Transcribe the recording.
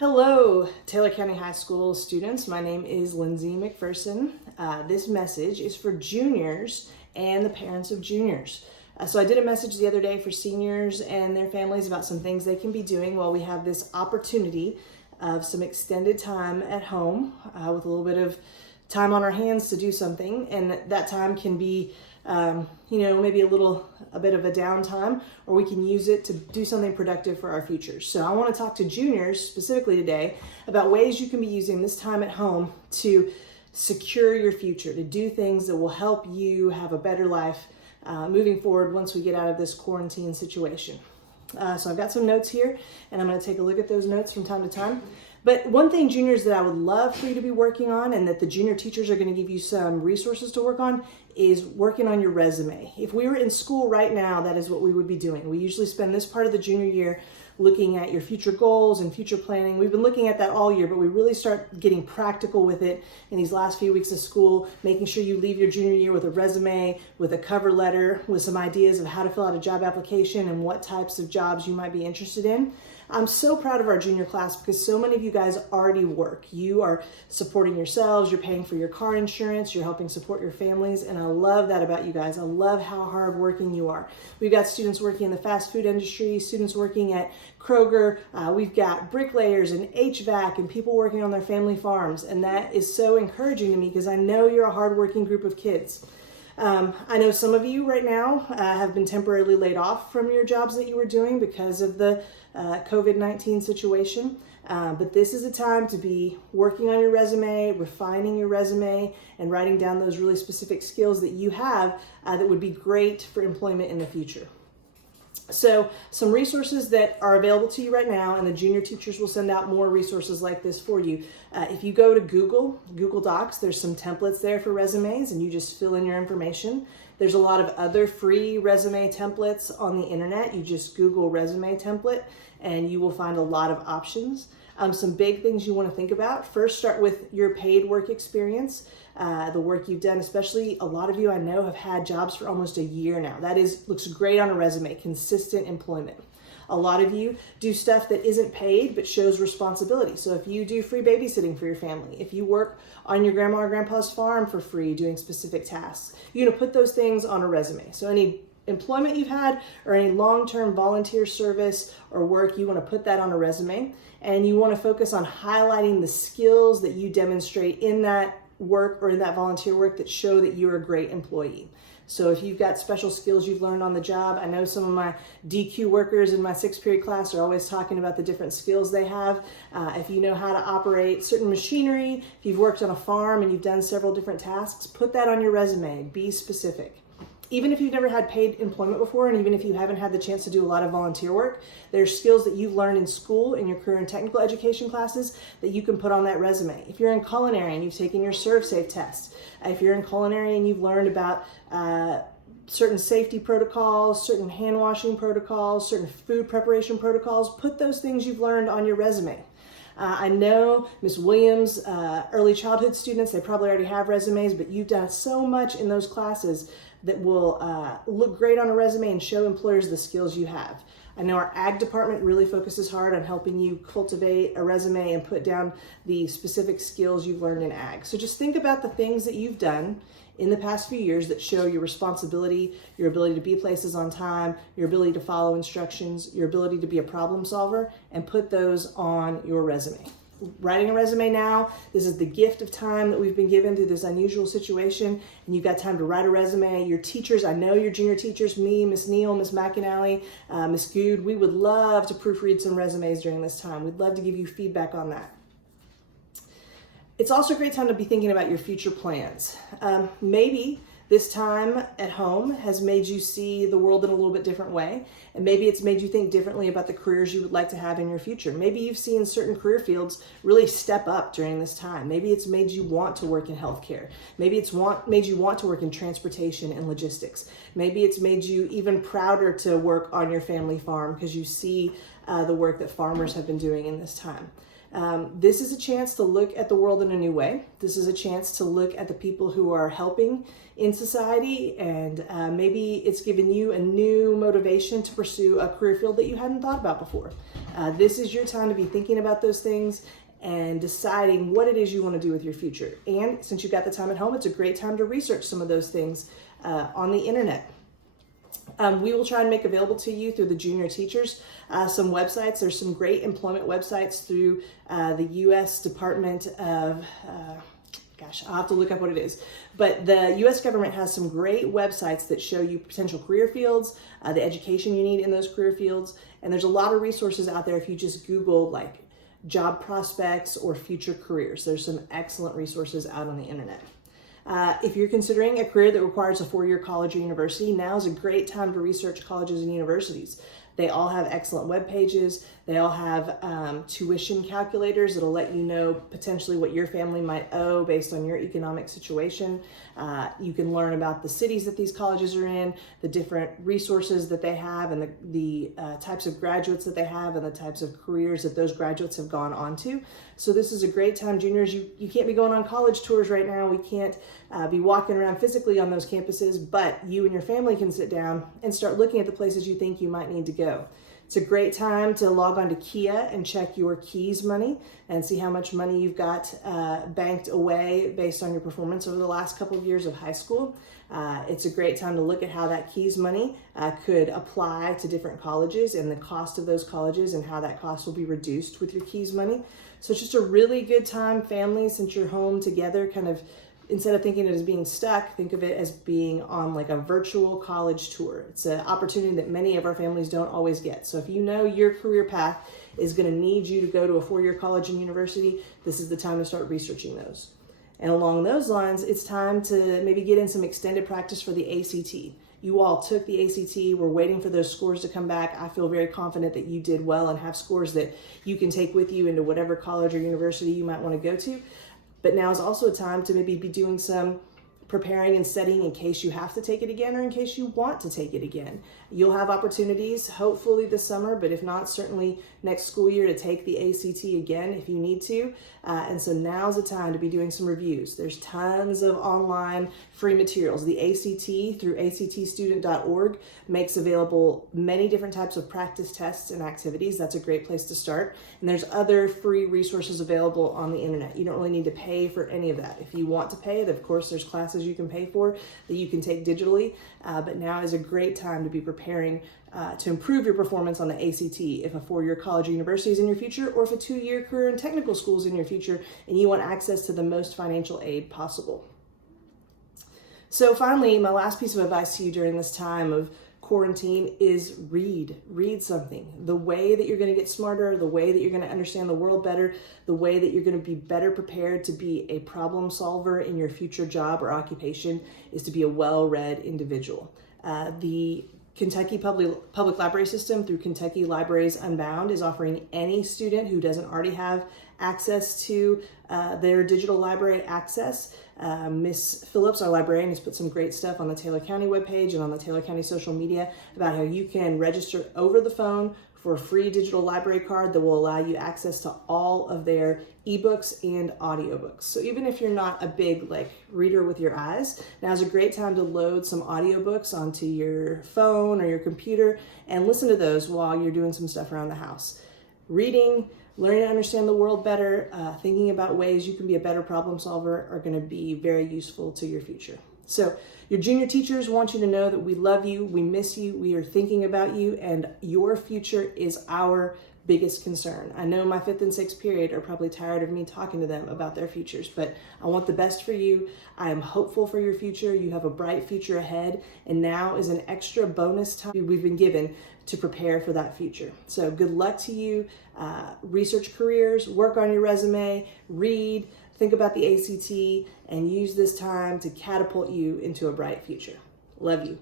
Hello, Taylor County High School students. My name is Lindsay McPherson. This message is for juniors and the parents of juniors. So I did a message the other day for seniors and their families about some things they can be doing while we have this opportunity of some extended time at home with a little bit of time on our hands to do something. And that time can be maybe a bit of a downtime, or we can use it to do something productive for our future. So I want to talk to juniors specifically today about ways you can be using this time at home to secure your future, to do things that will help you have a better life moving forward once we get out of this quarantine situation. So I've got some notes here, and I'm going to take a look at those notes from time to time. But one thing, juniors, that I would love for you to be working on, and that the junior teachers are going to give you some resources to work on, is working on your resume. If we were in school right now, that is what we would be doing. We usually spend this part of the junior year looking at your future goals and future planning. We've been looking at that all year, but we really start getting practical with it in these last few weeks of school, making sure you leave your junior year with a resume, with a cover letter, with some ideas of how to fill out a job application and what types of jobs you might be interested in. I'm so proud of our junior class because so many of you guys already work. You are supporting yourselves, you're paying for your car insurance, you're helping support your families, and I love that about you guys. I love how hardworking you are. We've got students working in the fast food industry, students working at Kroger, we've got bricklayers and HVAC and people working on their family farms, and that is so encouraging to me because I know you're a hardworking group of kids. I know some of you right now have been temporarily laid off from your jobs that you were doing because of the COVID-19 situation. But this is a time to be working on your resume, refining your resume, and writing down those really specific skills that you have that would be great for employment in the future. So some resources that are available to you right now, and the junior teachers will send out more resources like this for you. If you go to Google Docs, there's some templates there for resumes, and you just fill in your information. There's a lot of other free resume templates on the internet. You just Google resume template, and you will find a lot of options. Some big things you want to think about. First, start with your paid work experience, the work you've done. Especially a lot of you I know have had jobs for almost a year now. That looks great on a resume, consistent employment. A lot of you do stuff that isn't paid but shows responsibility. So if you do free babysitting for your family, if you work on your grandma or grandpa's farm for free doing specific tasks, you're going to put those things on a resume. So any employment you've had or any long-term volunteer service or work, you want to put that on a resume, and you want to focus on highlighting the skills that you demonstrate in that work or in that volunteer work that show that you're a great employee. So if you've got special skills you've learned on the job, I know some of my DQ workers in my 6th period class are always talking about the different skills they have. If you know how to operate certain machinery, if you've worked on a farm and you've done several different tasks, put that on your resume. Be specific. Even if you've never had paid employment before, and even if you haven't had the chance to do a lot of volunteer work, there's skills that you've learned in school, in your career and technical education classes, that you can put on that resume. If you're in culinary and you've taken your ServSafe test, if you're in culinary and you've learned about certain safety protocols, certain hand washing protocols, certain food preparation protocols, put those things you've learned on your resume. I know Ms. Williams, early childhood students, they probably already have resumes, but you've done so much in those classes that will look great on a resume and show employers the skills you have. I know our ag department really focuses hard on helping you cultivate a resume and put down the specific skills you've learned in ag. So just think about the things that you've done in the past few years that show your responsibility, your ability to be places on time, your ability to follow instructions, your ability to be a problem solver, and put those on your resume. Writing a resume now, this is the gift of time that we've been given through this unusual situation, and you've got time to write a resume. Your teachers, I know your junior teachers, me, Miss Neal, Miss McAnally, Miss Good, we would love to proofread some resumes during this time. We'd love to give you feedback on that. It's also a great time to be thinking about your future plans. Maybe this time at home has made you see the world in a little bit different way, and maybe it's made you think differently about the careers you would like to have in your future. Maybe you've seen certain career fields really step up during this time. Maybe it's made you want to work in healthcare. Maybe it's made you want to work in transportation and logistics. Maybe it's made you even prouder to work on your family farm because you see the work that farmers have been doing in this time. This is a chance to look at the world in a new way. This is a chance to look at the people who are helping in society, and maybe it's given you a new motivation to pursue a career field that you hadn't thought about before. This is your time to be thinking about those things and deciding what it is you want to do with your future. And since you've got the time at home, it's a great time to research some of those things on the internet. We will try and make available to you through the junior teachers some websites. There's some great employment websites through the U.S. Department of, I'll have to look up what it is. But the U.S. government has some great websites that show you potential career fields, the education you need in those career fields. And there's a lot of resources out there if you just Google like job prospects or future careers. There's some excellent resources out on the internet. If you're considering a career that requires a 4-year college or university, now is a great time to research colleges and universities. They all have excellent web pages. They all have tuition calculators that'll let you know potentially what your family might owe based on your economic situation. You can learn about the cities that these colleges are in, the different resources that they have, and the types of graduates that they have, and the types of careers that those graduates have gone on to. So this is a great time, juniors. You can't be going on college tours right now. We can't be walking around physically on those campuses, but you and your family can sit down and start looking at the places you think you might need to go. It's a great time to log on to Kia and check your Keys money and see how much money you've got banked away based on your performance over the last couple of years of high school. It's a great time to look at how that Keys money could apply to different colleges and the cost of those colleges and how that cost will be reduced with your Keys money. So it's just a really good time, family, since you're home together, kind of instead of thinking of it as being stuck, think of it as being on like a virtual college tour. It's an opportunity that many of our families don't always get. So if you know your career path is going to need you to go to a 4-year college and university, this is the time to start researching those. And along those lines, it's time to maybe get in some extended practice for the ACT. You all took the ACT. We're waiting for those scores to come back. I feel very confident that you did well and have scores that you can take with you into whatever college or university you might want to go to. But now is also a time to maybe be doing some preparing and studying in case you have to take it again or in case you want to take it again. You'll have opportunities hopefully this summer, but if not, certainly next school year to take the ACT again if you need to. And so now's the time to be doing some reviews. There's tons of online free materials. The ACT through actstudent.org makes available many different types of practice tests and activities. That's a great place to start. And there's other free resources available on the internet. You don't really need to pay for any of that. If you want to pay, of course, there's classes you can pay for that you can take digitally. But now is a great time to be preparing to improve your performance on the ACT if a 4-year college or university is in your future, or if a 2-year career and technical school is in your future and you want access to the most financial aid possible. So finally, my last piece of advice to you during this time of quarantine is read something. The way that you're going to get smarter, the way that you're going to understand the world better, the way that you're going to be better prepared to be a problem solver in your future job or occupation is to be a well-read individual. The Kentucky Public Library System through Kentucky Libraries Unbound is offering any student who doesn't already have access to their digital library access. Miss Phillips, our librarian, has put some great stuff on the Taylor County webpage and on the Taylor County social media about how you can register over the phone for a free digital library card that will allow you access to all of their ebooks and audiobooks. So even if you're not a big reader with your eyes, now's a great time to load some audiobooks onto your phone or your computer and listen to those while you're doing some stuff around the house. Reading, learning to understand the world better, thinking about ways you can be a better problem solver are going to be very useful to your future. So your junior teachers want you to know that we love you, we miss you, we are thinking about you, and your future is our biggest concern. I know my 5th and 6th period are probably tired of me talking to them about their futures, but I want the best for you. I am hopeful for your future. You have a bright future ahead, and now is an extra bonus time we've been given to prepare for that future. So good luck to you. Research careers, work on your resume, read, think about the ACT, and use this time to catapult you into a bright future. Love you.